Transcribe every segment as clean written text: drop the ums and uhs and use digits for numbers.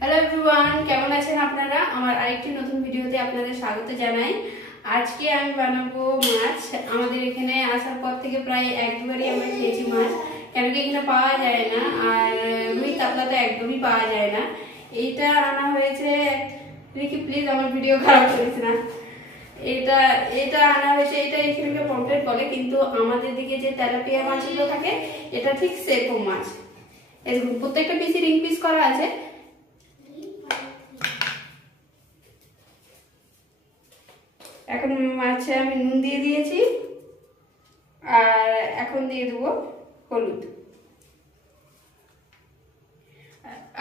Hello everyone, কেমন আছেন আপনারা? আমার আরেকটি নতুন ভিডিওতে আপনাদের স্বাগত জানাই। আজকে আমি বানাবো মাছ। আমাদের এখানে আসার পর থেকে প্রায় একবারই আমরা খেয়েছি মাছ, কেন কি এখানে পাওয়া যায় না, আর রুই কাতলা তো একদমই পাওয়া যায় না। এইটা আনা হয়েছে, রিকি প্লিজ আমার ভিডিও খারাপ করিস না। এটা এটা আনা হয়েছে, এটা এখানকার পমফ্রেট বলে, কিন্তু আমাদের দিকে যে তেলাপিয়া মাছগুলো থাকে এটা ঠিক সেরকম মাছ। এরকম প্রত্যেকটা পিসে রিং পিস করা আছে। এখন মাছে আমি নুন দিয়ে দিয়েছি, আর এখন দিয়ে দেবো হলুদ।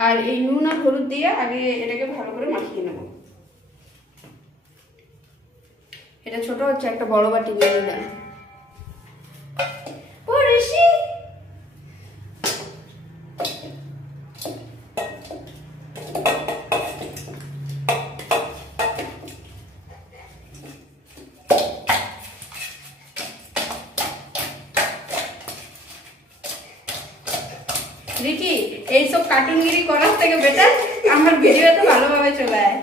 আর এই নুন আর হলুদ দিয়ে আগে এটাকে ভালো করে মাখিয়ে নেব। এটা ছোট হচ্ছে, একটা বড় বাটি নিয়ে নিলাম। ও ঋষি, রিকি এইসব কার্টুনগিরি করার থেকে বেটার আমার ভিডিওতে ভালোভাবে চলে আয়।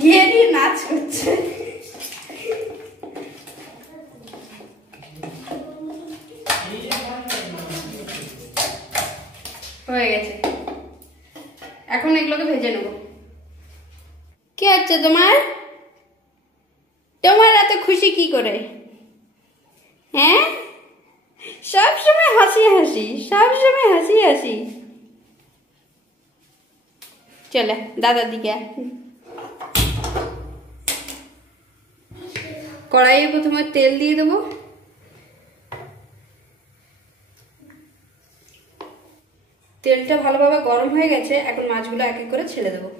গিয়ে দিয়ে নাচ করছে। হয়ে গেছে, এখন এগুলোকে ভেজে নেব। কি হচ্ছে তোমার? তোমার এত খুশি কি করে? হ্যাঁ, সবসময় হাসি হাসি, সবসময় হাসি হাসি। চলে দাদার দিকে। কড়াইয়ে প্রথমে তেল দিয়ে দেবো। তেলটা ভালোভাবে গরম হয়ে গেছে, এখন মাছগুলো এক এক করে ছেড়ে দেবো।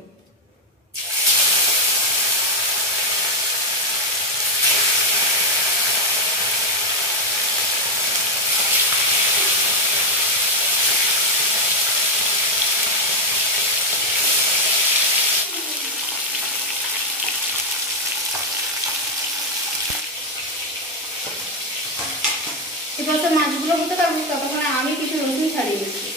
এবার মাছগুলো হতে পারবো, ততক্ষণে আমি কিছু রসুন ছাড়িয়ে দিচ্ছি।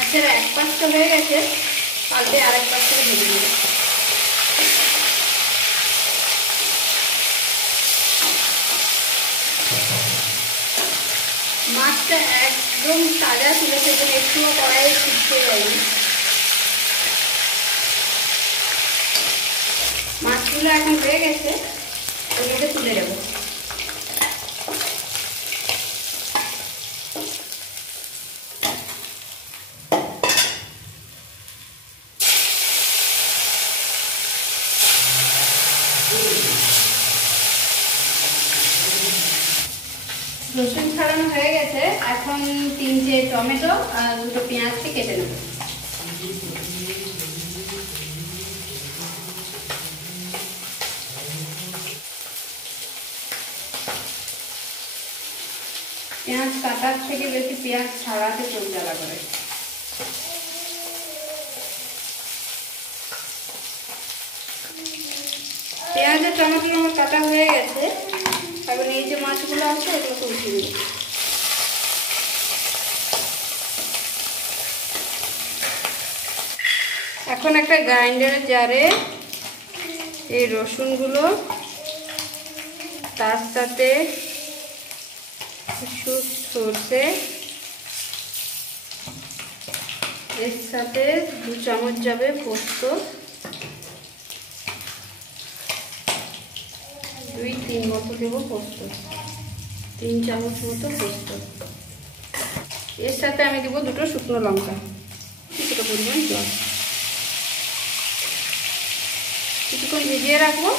আচ্ছা, এক পাশটা হয়ে গেছে, পাল্টে আরেক পাশটা ভেজে নেব। মাছটা একদম তাজা ছিল, সেজন্য একটুও কড়াইয়ে ছিটকে যায়নি। মাছগুলো এখন হয়ে গেছে, ওর মধ্যে তুলে দেবো। রসুন ছাড়ানো হয়ে গেছে, এখন 3টে টমেটো আর 2টো পেঁয়াজকে কেটে নেব। পেঁয়াজ কাটার থেকে বেশি পেঁয়াজ ছাড়াতে চলে জ্বালা করে। পেঁয়াজ আর টমেটো আমার কাটা হয়ে গেছে, এখন এই যে মাছগুলো আছে এগুলোকে উঠিয়ে দেব। এখন একটা গ্রাইন্ডারের জারে এই রসুনগুলো, তার সাথে সর্ষে, এর সাথে 2 চামচ যাবে পোস্ত, 2-3 মতো দেবো পোস্ত, 3 চামচ মতো পোস্ত। এর সাথে আমি দেবো 2টো শুকনো লঙ্কা, কিছুটা পরিমাণ জল। কিছুক্ষণ ভিজিয়ে রাখবো,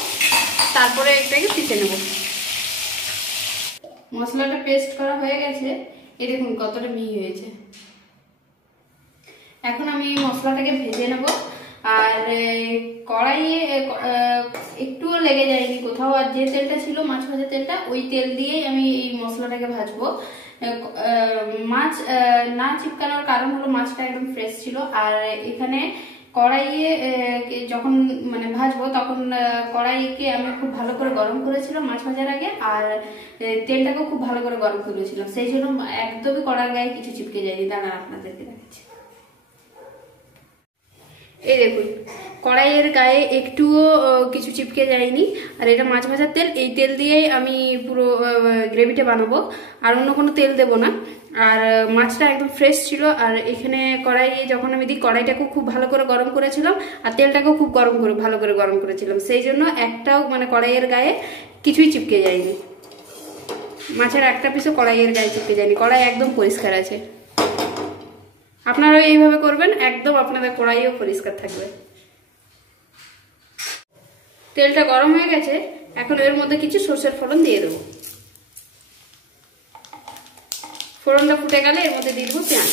তারপরে এটাকে পিষে নেব। মশলাটা পেস্ট করা হয়ে গেছে, এই দেখুন কতটা মিহি হয়েছে। এখন আমি মশলাটাকে ভেজে নেব। আর কড়াইয়ে একটুও লেগে যায়নি কোথাও, আর যে তেলটা ছিল মাছ ভাজা তেলটা, ওই তেল দিয়েই আমি এই মশলাটাকে ভাজবো। মাছ না চিপকানোর কারণ হলো মাছটা একদম ফ্রেশ ছিল, আর এখানে কড়াইয়ে যখন মানে ভাজবো তখন কড়াইকে আমি খুব ভালো করে গরম করেছিলাম মাছ ভাজার আগে, আর তেলটাকেও খুব ভালো করে গরম করেছিলাম, সেই জন্য একদমই কড়ার গায়ে কিছু চিপকে যায়নি। দাঁড়ান আপনাদেরকে দেখাচ্ছি। এই দেখুন, কড়াইয়ের গায়ে একটুও কিছু চিপকে যায়নি। আর এটা মাছ ভাজার তেল, এই তেল দিয়েই আমি পুরো গ্রেভিটা বানাবো, আর অন্য কোনো তেল দেবো না। আর মাছটা একদম ফ্রেশ ছিল। আর এখানে কড়াইয়ে যখন আমি দিই, কড়াইটাকেও খুব ভালো করে গরম করেছিলাম, আর তেলটাকেও খুব ভালো করে গরম করেছিলাম, সেই জন্য একটাও মানে কড়াইয়ের গায়ে কিছুই চিপকে যায়নি। মাছের একটা পিসও কড়াইয়ের গায়ে চিপকে যায়নি, কড়াই একদম পরিষ্কার আছে। আপনারাও এইভাবে করবেন, একদম আপনাদের কড়াইও পরিষ্কার থাকবে। তেলটা গরম হয়ে গেছে, এখন এর মধ্যে কিছু সরষের ফোড়ন দিয়ে দেবো। ফোড়নটা ফুটে গেলে এর মধ্যে দিয়ে দেবো পেঁয়াজ।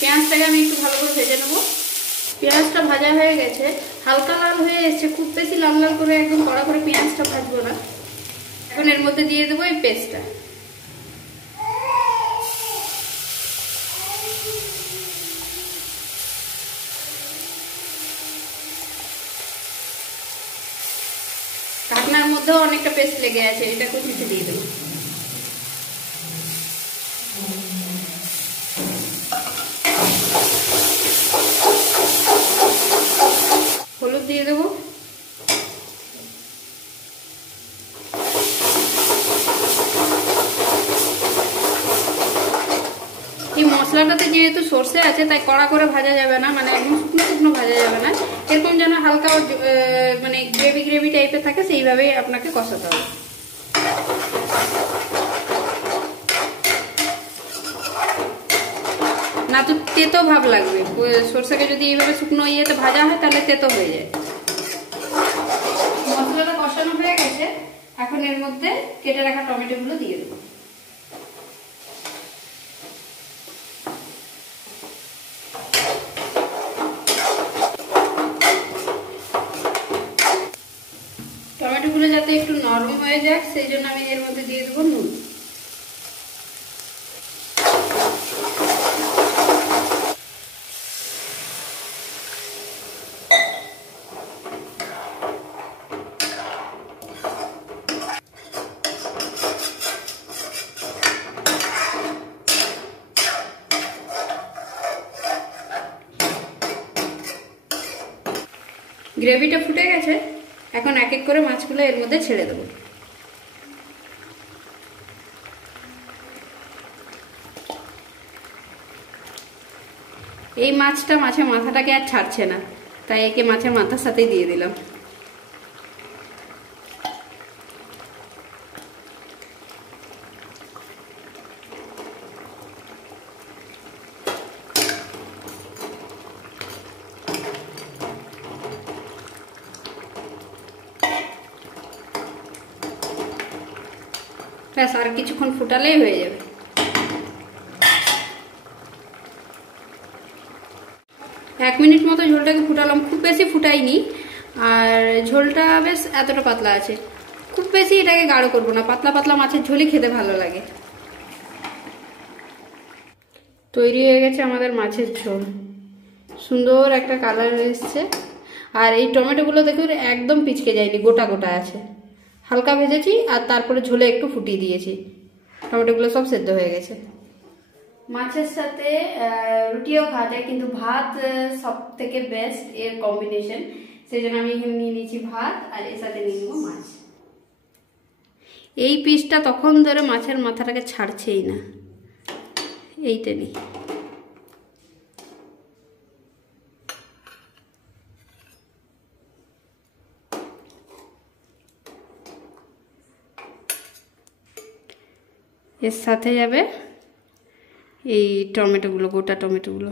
পেঁয়াজটাকে আমি একটু ভালো করে ভেজে নেবো। পেঁয়াজটা ভাজা হয়ে গেছে, হালকা লাল হয়ে এসছে, খুব বেশি লাল লাল করে একদম কড়া করে পেঁয়াজটা ভাজবো না। এখন এর মধ্যে দিয়ে দেবো এই পেস্টটা। ঢাকনার মধ্যেও অনেকটা পেস্ট লেগে আছে, এটাকেও কিছু দিয়ে দেবো। হলুদ দিয়ে দেবো। এই মশলাটাতে যেহেতু সর্ষে আছে তাই কড়া করে ভাজা যাবে না, মানে একদম শুকনো শুকনো ভাজা যাবে না, এরকম যেন হালকা মানে গ্রেভি গ্রেভি টাইপের থাকে, সেইভাবেই আপনাকে কষাতে হবে। না তো তেতো ভাব লাগবে, সর্ষেকে যদি এইভাবে শুকনো ইয়েতে ভাজা হয় তাহলে তেতো হয়ে যায়। মশলাটা কষানো হয়ে গেছে, এখন এর মধ্যে কেটে রাখা টমেটোগুলো দিয়ে দেবো। টমেটোগুলো যাতে একটু নরম হয়ে যাক সেই জন্য আমি এর মধ্যে দিয়ে দেবো নুন। গ্রেভিটা ফুটে গেছে, এখন এক এক করে মাছগুলো এর মধ্যে ছেড়ে দেবো। এই মাছটা মাছের মাথাটাকে আর ছাড়ছে না, তাই একে মাছের মাথার সাথেই দিয়ে দিলাম। ব্যাস, আর কিছুক্ষণ ফুটালেই হয়ে যাবে। 1 মিনিট মতো ঝোলটাকে ফুটালাম, খুব বেশি ফুটাইনি। আর ঝোলটা বেশ এতটা পাতলা আছে, খুব বেশি এটাকে গাঢ় করবো না, পাতলা পাতলা মাছের ঝোলই খেতে ভালো লাগে। তৈরি হয়ে গেছে আমাদের মাছের ঝোল, সুন্দর একটা কালার এসছে। আর এই টমেটোগুলো দেখুন একদম পিচকে যায়নি, গোটা গোটা আছে। হালকা ভেজেছি আর তারপরে ঝোলে একটু ফুটিয়ে দিয়েছি, টমেটোগুলো সব সেদ্ধ হয়ে গেছে। মাছের সাথে রুটিও খাওয়া যায়, কিন্তু ভাত সব থেকে বেস্ট এর কম্বিনেশন, সেই জন্য আমি এখানে নিয়ে নিয়েছি ভাত, আর এর সাথে নিয়ে নেবো মাছ। এই পিসটা তখন ধরে মাছের মাথাটাকে ছাড়ছেই না, এইটা নিই। এর সাথে যাবে এই টমেটোগুলো, গোটা টমেটোগুলো।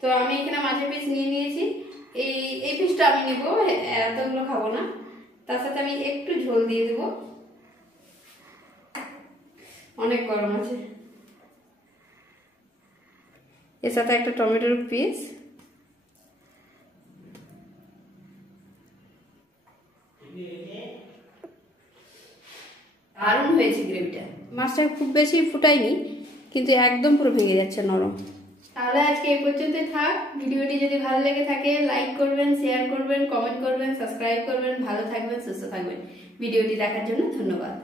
তো আমি এখানে মাছের পিস নিয়ে নিয়েছি, এই পিসটা আমি নেবো, এতগুলো খাবো না। তার সাথে আমি একটু ঝোল দিয়ে দেবো, অনেক গরম আছে। এর সাথে একটা টমেটোর পিস, দারুণ হয়েছে গ্রেভিটা। মাছটা খুব বেশি ফুটাইনি, কিন্তু একদম পুরো ভেঙে যাচ্ছে নরম। তাহলে আজকে এই পর্যন্তই থাক। ভিডিওটি যদি ভালো লেগে থাকে লাইক করবেন, শেয়ার করবেন, কমেন্ট করবেন, সাবস্ক্রাইব করবেন। ভালো থাকবেন, সুস্থ থাকবেন। ভিডিওটি দেখার জন্য ধন্যবাদ।